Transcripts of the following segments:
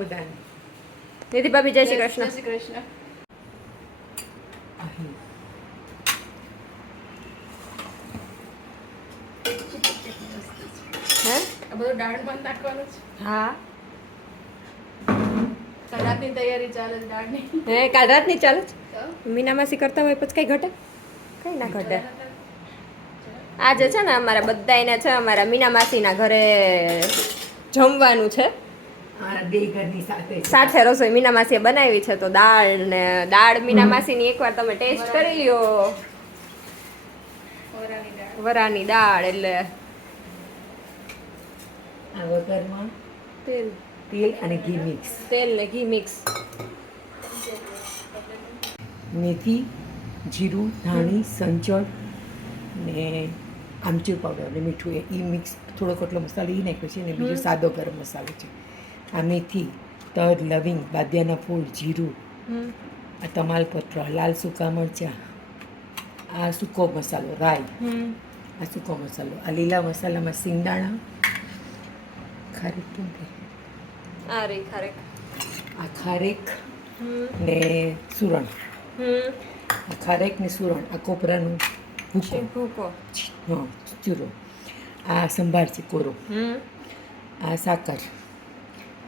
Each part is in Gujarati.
બધાને. નિધિ ભાભી જય શ્રી કૃષ્ણ. જય શ્રી કૃષ્ણ. હે આ બધું દાળ પણ નાખવાનું છે. હા રાતની તૈયારી ચાલે છે દાળની. હે કાલ રાતની ચાલે છે? તો મીના માસી કરતા હોય પછી કઈ ઘટે? કઈ ના ઘટે. આજે છે ને અમારા બધાયને છે અમારા મીના માસીના ઘરે જમવાનું છે. બે ઘરની સાથે સાથે રસોઈ મીના માસીએ બનાવી છે તો દાળ મીના માસીની એકવાર તમે ટેસ્ટ કરી લ્યો. વરાની દાળ. વરાની દાળ એટલે આ વઘારમાં તેલ તેલ અને ઘી મિક્સ. તેલ ને ઘી મિક્સ. મેથી, જીરું, ધાણી, સંચળ ને આમચૂર પાવડર અને મીઠું એ મિક્સ થોડો કટલો મસાલો એ નાખ્યો છે અને બીજો સાદો ગરમ મસાલો છે. આ મેથી, તજ, લવિંગ, બાદિયાના ફૂલ, જીરું, આ તમાલપત્ર, લાલ સૂકા મરચાં, આ સૂકો મસાલો રાઈ, આ સૂકો મસાલો, આ લીલા મસાલામાં સિંગદાણા, ખારેક કેમ કે આ રહી ખારેક. આ ખારેક ને સુરણ, આ ખારેક ને સુરણ, આ કોપરાનું ભૂકો, ભૂકો. હા ચૂરો, આ સંભાર છે કોરો, આ સાકર,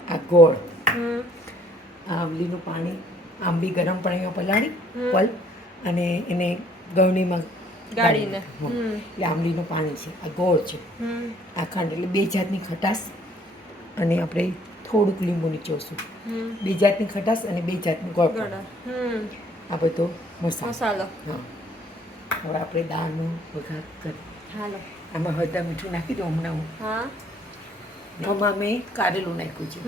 આ ગોળ, આ આંબલીનું પાણી, આંબલી ગરમ પાણીમાં પલાળી પલ અને એને ગળણીમાં ગાળીને. એટલે આંબલીનું પાણી છે, આ ગોળ છે, આ ખાંડ એટલે બે જાતની ખટાશ અને આપણે થોડુંક લીંબુ નીચોવશું. બે જાતની ખટાશ અને બે જાતનું ગોળ પાણી. આ બધો મસાલો. મસાલો. હા હવે આપણે દાળનો વઘાર કરી. હાલો. આમાં હળદર મીઠું નાખી દઉં હમણાં હું. હા આમાં મેં કારેલું નાખ્યું છે.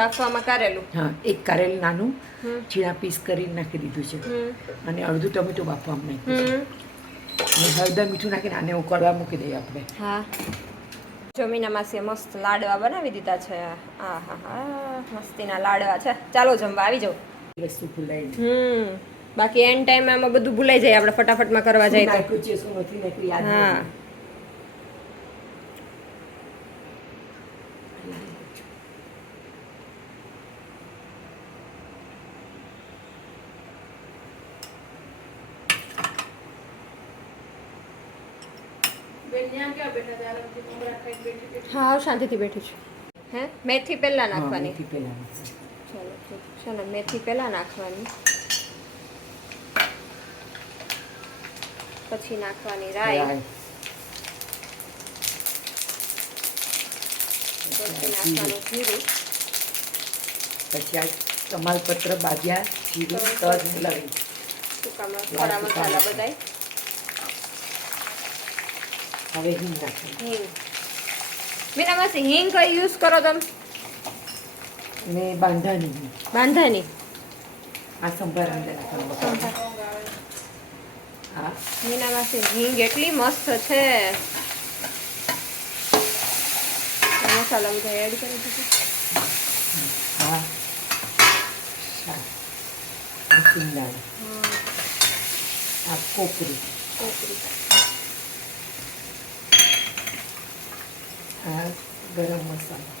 બાફવામાં કારેલું. હા એક કારેલું નાનું ઝીણા પીસ કરીને નાખી દીધું છે અને અડધું ટમેટું બાફવામાં નાખ્યું છે અને હળદર મીઠું નાખીને આને ઉકળવા મૂકી દઈએ આપણે. હા જમીના માસીએ મસ્ત લાડવા બનાવી દીધા છે. હા હા હા મસ્તીના લાડવા છે. ચાલો જમવા આવી જાઓ. વસ્તુ ભૂલાઈ બાકી એન્ડ ટાઈમ આમાં બધું ભૂલાઈ જાય આપણે ફટાફટમાં કરવા જાય તો. નાખ્યું છે શું નથી નાખ્યું યાદ હા નથી. બેન ત્યાં ક્યાં બેઠા હતા? આરામથી મમરા ખાઈને બેઠી બેઠી. હા હાવ શાંતિથી બેઠી છું. હે મેથી પહેલા હા, નાખવાની. મેથી પહેલા ચાલો છે ને મેથી પહેલા નાખવાની પછી નાખવાની રાઈ, પછી નાખવાનું જીરું, પછી આ તમાલપત્ર, બાદિયા, જીરું, તજ, લવિંગ, સૂકા ખડા મસાલા બધાય, હવે હિંગ નાખી હિંગ. મીના માસી હિંગ કઈ યુઝ કરો તમે? ને બાંધાની હિંગ. બાંધાની. આ સંભાર અંદર નાખવાનું. હા મીના માસી હિંગ એટલી મસ્ત છે. મસાલા બધા એડ કરી દીધું. હા આ સિંગદાણા, આ કોપરી, આ ગરમ મસાલો,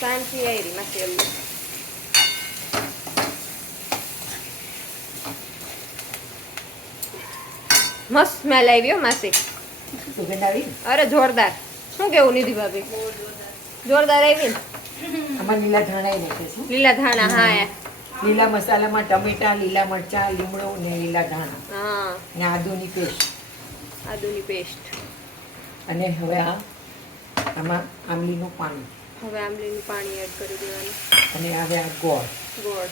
શાંતિ આવી માસી એમની. મસ્ત સ્મેલ આવી હો માસી. સુગંધ આવી ને? અરે જોરદાર. શું કેવું નિધિ ભાભી? જોરદાર આવી ને? આમાં લીલા ધાણા ય નાખે છે. લીલા ધાણા. હા લીલા મસાલામાં ટમેટા, લીલા મરચાં, લીમડો ને લીલા ધાણા હા ને આદુની પેસ્ટ. આદુની પેસ્ટ. અને હવે આમાં આંબલીનું પાણી હવે આંબલીનું પાણી એડ કરી દેવાનું અને હવે આ ગોળ. ગોળ.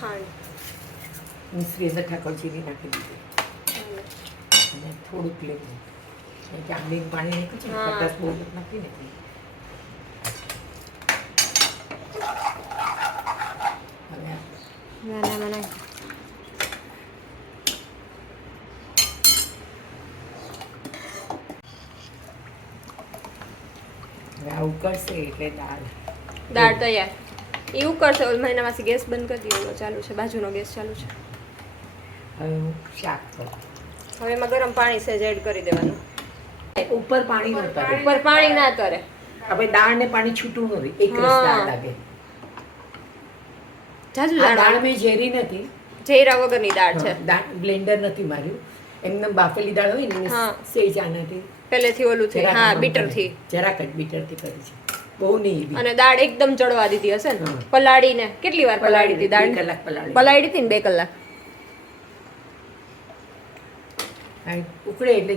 ખાંડ. મિશ્રી અંદર ઠાકોર ચીરી નાખી દીધી અને થોડુંક લીંબુ. કેમ કે આંબલીનું પાણી નાખ્યું છે ને, હા. ખટાશ બહુ નથી નાખી ને એટલે. હવે નાના નાના. હવે આ ઉકળશે એટલે દાળ દાળ તૈયાર. એવું કરશે ઓલ મહિનામાંથી ગેસ બંધ કરી દીધો ચાલુ છે બાજુનો ગેસ ચાલુ છે હવે હું શાક કરું. હવે એમાં ગરમ પાણી સહેજ એડ કરી દેવાનું ઉપર પાણી ન તરે. ઉપર પાણી ના તરે આપણે દાળ ને પાણી છૂટું નથી, એક રસ હા. દાળ લાગે. જાજુ આ દાળ જાણો મેં ઝેરી નથી, જૈરા વગરની દાળ છે બ્લેન્ડર નથી માર્યું, એમને બાફેલી દાળ હોય ને હા. સેજ આનાથી પહેલેથી ઓલું થઈ જરાક હા આમ બીટરથી જરાક જ બીટરથી કરી છે, બહુ નહીં એવી. અને દાળ એકદમ ચડવા દીધી હશે ને હા. પલાળીને કેટલી વાર પલાળી હતી દાળ 2 કલાક પલાળી. પલાળી હતી ને 2 કલાક હા, ઉકળે એટલે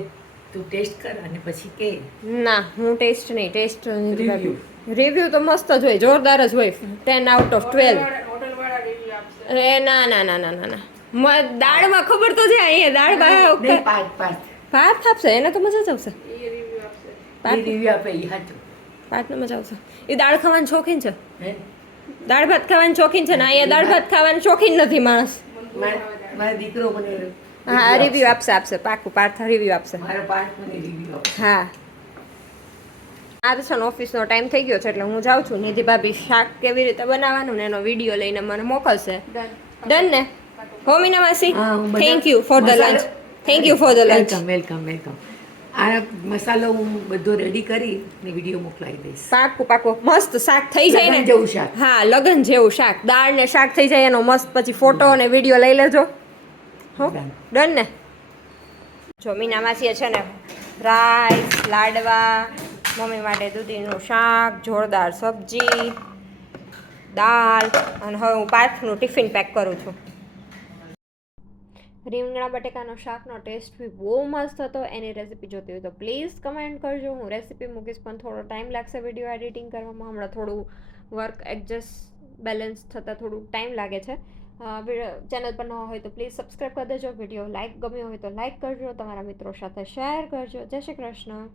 તું ટેસ્ટ કર અને પછી કે. ના હું ટેસ્ટ નહીં ટેસ્ટ Review. રિવ્યુ તો મસ્ત જ હોય જોરદાર જ હોય 10 આઉટ ઓફ 12 હોટલ વાળા રિવ્યુ આપશે. અરે ના ના ના ના ના ના દાળમાં ખબર તો છે અહીંયા દાળ નહીં, પાર્થ ભાત આપશે એને તો મજા જ આવશે એ રિવ્યુ આપશે. રિવ્યુ આપે એ સાચું. ભાતને મજા આવશે એ દાળ ખાવાની શોખીન છે હે? દાળ ભાત ખાવાની શોખીન છે ને અહીંયા દાળ ભાત ખાવાની શોખીન નથી માણસ મારો દીકરો મને હા રિવ્યુ આપશે પાકું પાર્થ રિવ્યુ આપશે મારો પાર્થ મને રિવ્યુ આપે. હા આ તો છે ને ઓફિસનો ટાઈમ થઈ ગયો છે એટલે હું જાઉં છું નિધિ ભાભી શાક કેવી રીતે બનાવવાનું ને એનો વિડીયો લઈને મને મોકલશે ડન ને હો મીના માસી હા, હું બધા- thank you for the lunch thank you for the lunch welcome. આ મસાલો હું બધો રેડી કરી ને વિડીયો મોકલાવી દઈશ. પાકું મસ્ત શાક થઈ જાય ને લગન જેવું શાક. હા લગન જેવું શાક દાળ ને શાક થઈ જાય એનો મસ્ત પછી ફોટો અને વિડીયો લઈ લેજો હો Done. ડન ને જો મીના માસીએ છે ને રાઈસ લાડવા મમ્મી માટે દૂધીનું શાક જોરદાર સબ્જી દાળ અને હવે હું પાર્થનું ટિફિન પેક કરું છું રીંગણા બટેકાનો શાકનો ટેસ્ટ બી બહુ મસ્ત હતો એની રેસીપી જોતી હોય તો પ્લીઝ કમેન્ટ કરજો હું રેસીપી મૂકીશ પણ થોડો ટાઈમ લાગશે વિડીયો એડિટિંગ કરવામાં હમણાં થોડું વર્ક એડજસ્ટ બેલેન્સ થતાં થોડું ટાઈમ લાગે છે ચેનલ પર ન હોય તો પ્લીઝ સબસ્ક્રાઈબ કરી દેજો વિડીયો લાઈક ગમ્યો હોય તો લાઈક કરજો તમારા મિત્રો સાથે શેર કરજો જય શ્રી કૃષ્ણ